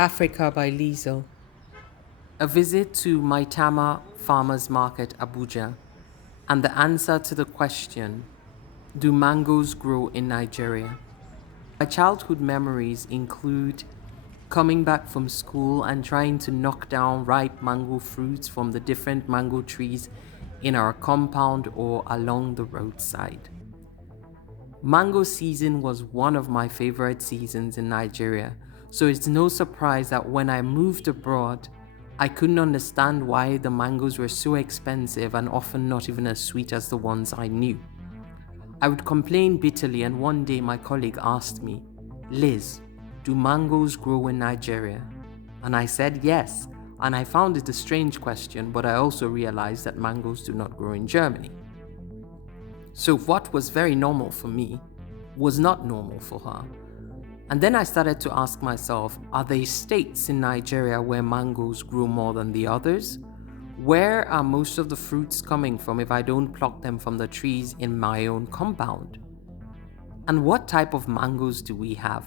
Africa by Liesel. A visit to Maitama Farmers Market, Abuja, and the answer to the question, do mangoes grow in Nigeria? My childhood memories include coming back from school and trying to knock down ripe mango fruits from the different mango trees in our compound or along the roadside. Mango season was one of my favorite seasons in Nigeria, so it's no surprise that when I moved abroad, I couldn't understand why the mangoes were so expensive and often not even as sweet as the ones I knew. I would complain bitterly, and one day my colleague asked me, Liz, do mangoes grow in Nigeria? And I said yes, and I found it a strange question, but I also realized that mangoes do not grow in Germany. So what was very normal for me was not normal for her. And then I started to ask myself, are there states in Nigeria where mangoes grow more than the others? Where are most of the fruits coming from if I don't pluck them from the trees in my own compound? And what type of mangoes do we have?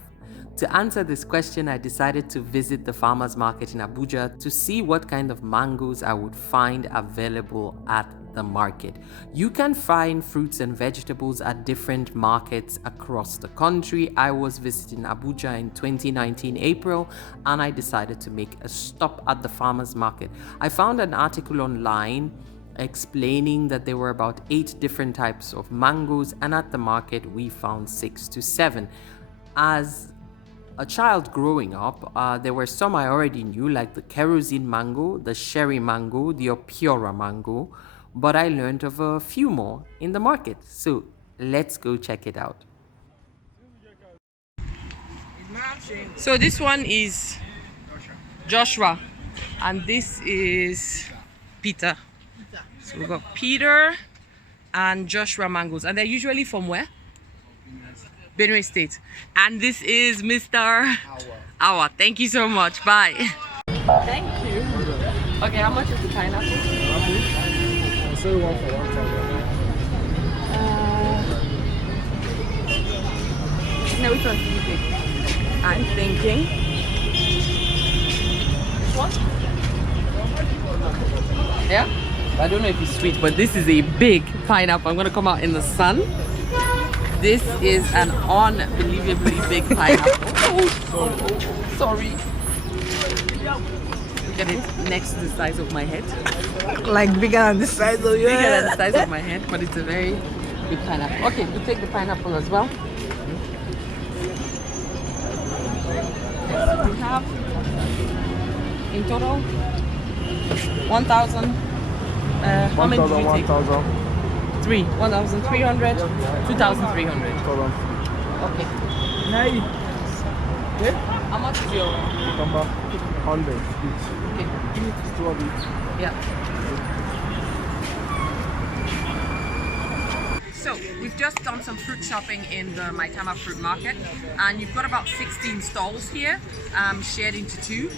To answer this question, I decided to visit the farmers market in Abuja to see what kind of mangoes I would find available at the market. You can find fruits and vegetables at different markets across the country. I was visiting Abuja in 2019 April, and I decided to make a stop at the farmers market. I found an article online explaining that there were about 8 different types of mangoes, and at the market we found 6 to 7. As a child growing up, there were some I already knew, like the kerosene mango, the sherry mango, the opiora mango, but I learned of a few more in the market. So let's go check it out. So this one is Joshua, and this is Peter. So we've got Peter and Joshua mangoes, and they're usually from where? Benue State. And this is Mr. Awa. Thank you so much. Bye. Thank you. Okay, how much is the pineapple? I'll sell one for 1,000. No, which one do you think? I'm thinking this one. Yeah? I don't know if it's sweet, but this is a big pineapple. I'm gonna come out in the sun. This is an unbelievably big pineapple. Oh, sorry. Look at it next to the size of my head. Like bigger than the size of your Bigger head. than the size of my head, but it's a very big pineapple. Okay, we'll take the pineapple as well. We have in total 1,000. How many did you take? 1,000. 1,300, 2,300. Okay. Hey. Yeah? How much is your Number 100 each. okay? Give me 2 of each. Yeah. So we've just done some fruit shopping in the Maitama fruit market, and you've got about 16 stalls here, shared into 2.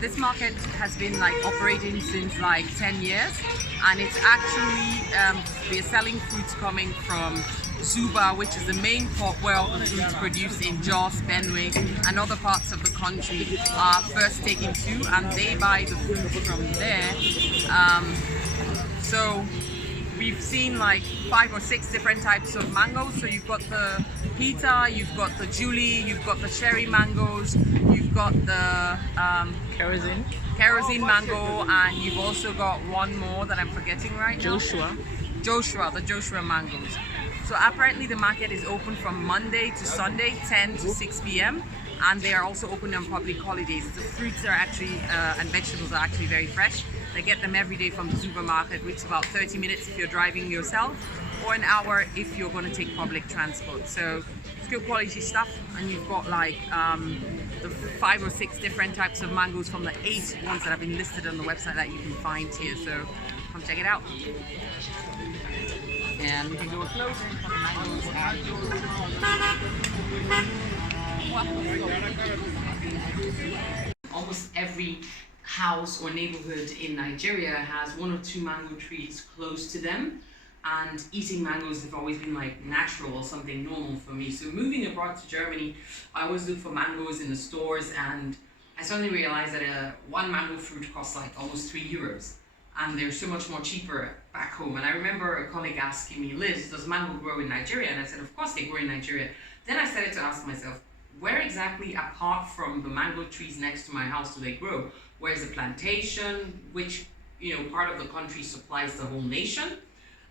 This market has been operating since 10 years, and it's actually we're selling fruits coming from Zuba, which is the main port where all the fruits produced in Jos, Benue, and other parts of the country are first taken to, and they buy the fruits from there. So we've seen 5 or 6 different types of mangoes. So you've got the Pita, you've got the Julie, you've got the cherry mangoes, you've got the kerosene mango, and you've also got one more that I'm forgetting right now. The Joshua mangoes. So apparently the market is open from Monday to Sunday, 10 to 6 p.m. and they are also open on public holidays. The fruits are actually and vegetables are actually very fresh. They get them every day from the supermarket, which is about 30 minutes if you're driving yourself, or an hour if you're going to take public transport. So it's good quality stuff, and you've got the 5 or 6 different types of mangoes from the 8 ones that have been listed on the website that you can find here. So come check it out. And we can do a closing for the mangoes. Almost every house or neighborhood in Nigeria has 1 or 2 mango trees close to them, and eating mangoes have always been natural or something normal for me. So moving abroad to Germany, I always look for mangoes in the stores, and I suddenly realized that one mango fruit costs like almost €3, and they're so much more cheaper back home. And I remember a colleague asking me, Liz, does mango grow in Nigeria? And I said, of course they grow in Nigeria. Then I started to ask myself, where exactly, apart from the mango trees next to my house, do they grow? Where's the plantation? Which part of the country supplies the whole nation?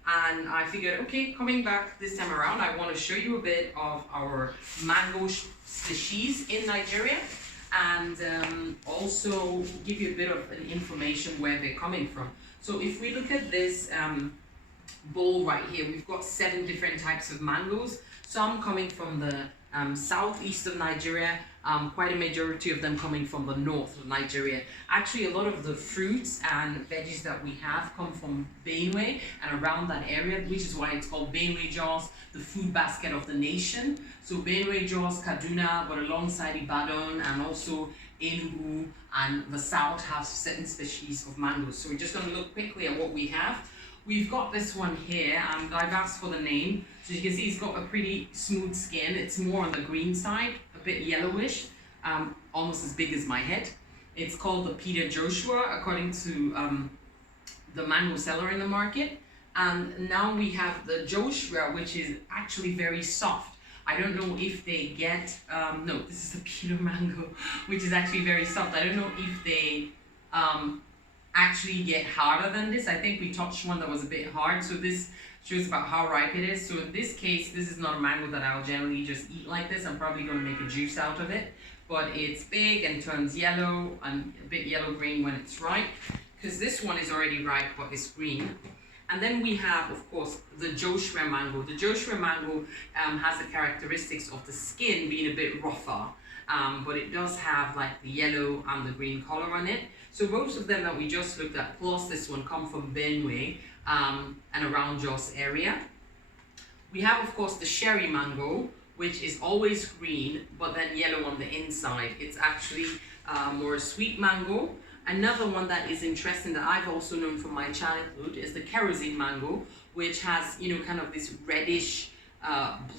And I figured, okay, coming back this time around, I want to show you a bit of our mango species in Nigeria, and also give you a bit of an information where they're coming from. So if we look at this bowl right here, we've got 7 different types of mangoes, some coming from the southeast of Nigeria, quite a majority of them coming from the north of Nigeria. Actually, a lot of the fruits and veggies that we have come from Benue and around that area, which is why it's called Benue Jos, the food basket of the nation. So Benue Jos, Kaduna, but alongside Ibadan and also Enugu and the south have certain species of mangoes. So we're just going to look quickly at what we have. We've got this one here, and I've asked for the name. So you can see it's got a pretty smooth skin. It's more on the green side, a bit yellowish, almost as big as my head. It's called the Peter Joshua, according to the mango seller in the market. And now we have the Joshua, which is actually very soft. I don't know if they get, no, this is the Peter mango, which is actually very soft. I don't know if they actually get harder than this. I think we touched one that was a bit hard, so this shows about how ripe it is. So in this case, this is not a mango that I'll generally just eat like this. I'm probably going to make a juice out of it, but it's big and turns yellow and a bit yellow green when it's ripe, because this one is already ripe but it's green. And then we have, of course, the Joshua mango. The Joshua mango has the characteristics of the skin being a bit rougher, but it does have like the yellow and the green color on it. So most of them that we just looked at, plus this one, come from Benue and around Jos area. We have, of course, the cherry mango, which is always green, but then yellow on the inside. It's actually more a sweet mango. Another one that is interesting that I've also known from my childhood is the kerosene mango, which has, kind of this reddish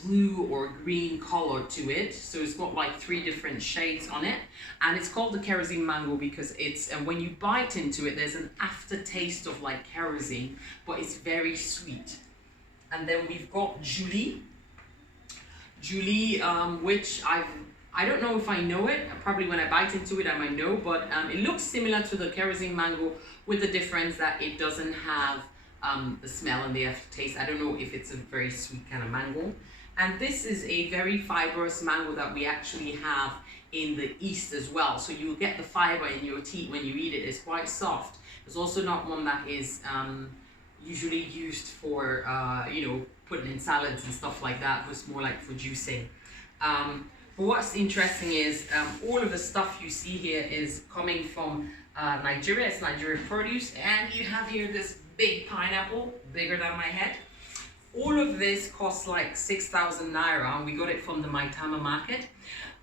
blue or green color to it. So it's got like 3 different shades on it, and it's called the kerosene mango because it's, and when you bite into it, there's an aftertaste of like kerosene, but it's very sweet. And then we've got Julie, which I don't know if I know it. Probably when I bite into it, I might know, but it looks similar to the kerosene mango, with the difference that it doesn't have the smell and the aftertaste. I don't know if it's a very sweet kind of mango. And this is a very fibrous mango that we actually have in the east as well. So you'll get the fiber in your teeth when you eat it. It's quite soft. It's also not one that is usually used for, putting in salads and stuff like that. It's more like for juicing. But what's interesting is all of the stuff you see here is coming from Nigeria. It's Nigerian produce. And you have here this big pineapple, bigger than my head. All of this costs like 6,000 naira, and we got it from the Maitama market.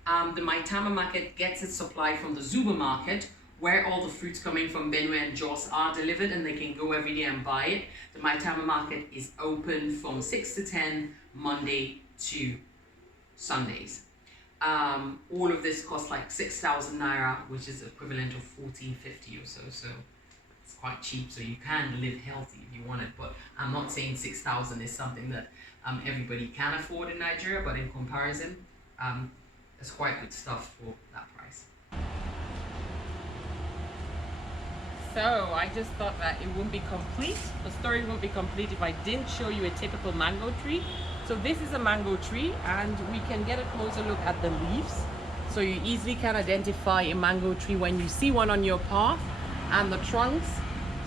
The Maitama market gets its supply from the Zuba market, where all the fruits coming from Benue and Jos are delivered, and they can go every day and buy it. The Maitama market is open from 6 to 10, Monday to Sundays. All of this costs like 6,000 naira, which is equivalent of 1450 or so. So it's quite cheap. So you can live healthy if you want it. But I'm not saying 6,000 is something that everybody can afford in Nigeria. But in comparison, it's quite good stuff for that price. So I just thought that it wouldn't be complete. The story wouldn't be complete if I didn't show you a typical mango tree. So this is a mango tree, and we can get a closer look at the leaves. So you easily can identify a mango tree when you see one on your path, and the trunks.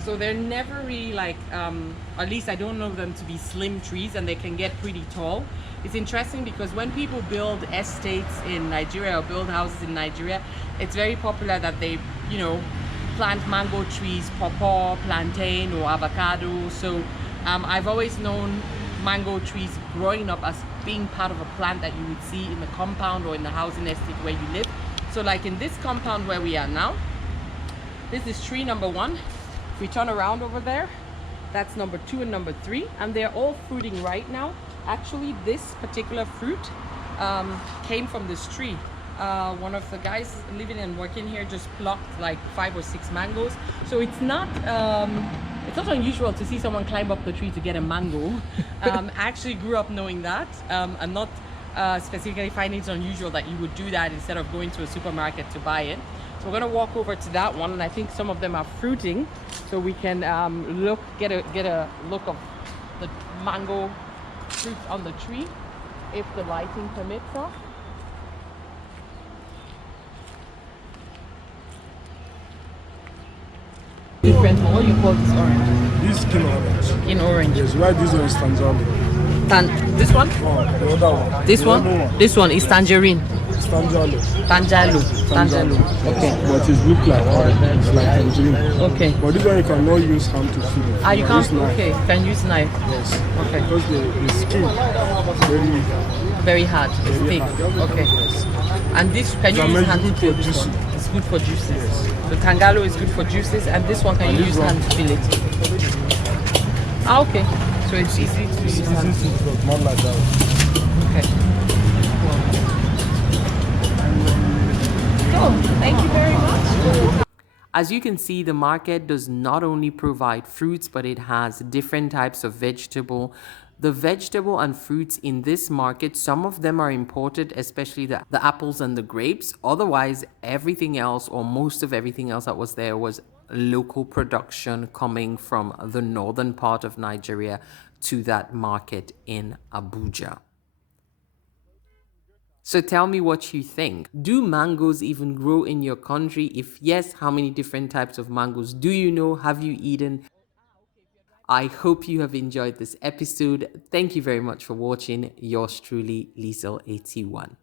So they're never really like, at least I don't know them to be slim trees, and they can get pretty tall. It's interesting because when people build estates in Nigeria or build houses in Nigeria, it's very popular that they, plant mango trees, pawpaw, plantain, or avocado. So I've always known mango trees growing up as being part of a plant that you would see in the compound or in the housing estate where you live. So like in this compound where we are now, this is tree number 1. If we turn around over there, that's number 2 and number 3, and they're all fruiting right now. Actually, this particular fruit came from this tree. one of the guys living and working here just plucked like 5 or 6 mangoes. So it's not unusual to see someone climb up the tree to get a mango. I actually grew up knowing that, and not specifically finding it unusual that you would do that instead of going to a supermarket to buy it. So we're gonna walk over to that one, and I think some of them are fruiting, so we can get a look of the mango fruit on the tree if the lighting permits us. Different one. What do you call this orange? This is skin orange. Skin orange. Yes, why this one is Tangalo? This one? Oh, the other one. This The one? other one. This one is tangerine. It's Tangalo. Tangalo. Okay. But it look like orange. It's like tangerine. Okay. But this one you cannot use hand to feed it. Ah, you can't. use knife. Okay. Can use knife. Yes. Okay. Because the skin very Very hard. It's very thick. hard. Okay. Yes. And this can you It's use hand to good peel for this juice. one? It's good for juices. So Tangalo is good for juices, and this one can And you this use one- hand to peel it? Ah, okay. So it's easy to It's use easy hand. to cook, not like that. Okay. Cool. Thank you very much. As you can see, the market does not only provide fruits, but it has different types of vegetable. The vegetable and fruits in this market, some of them are imported, especially the apples and the grapes. Otherwise, everything else, or most of everything else that was there, was local production coming from the northern part of Nigeria to that market in Abuja. So tell me what you think. Do mangoes even grow in your country? If yes, how many different types of mangoes do you know? Have you eaten? I hope you have enjoyed this episode. Thank you very much for watching. Yours truly, Liesel81.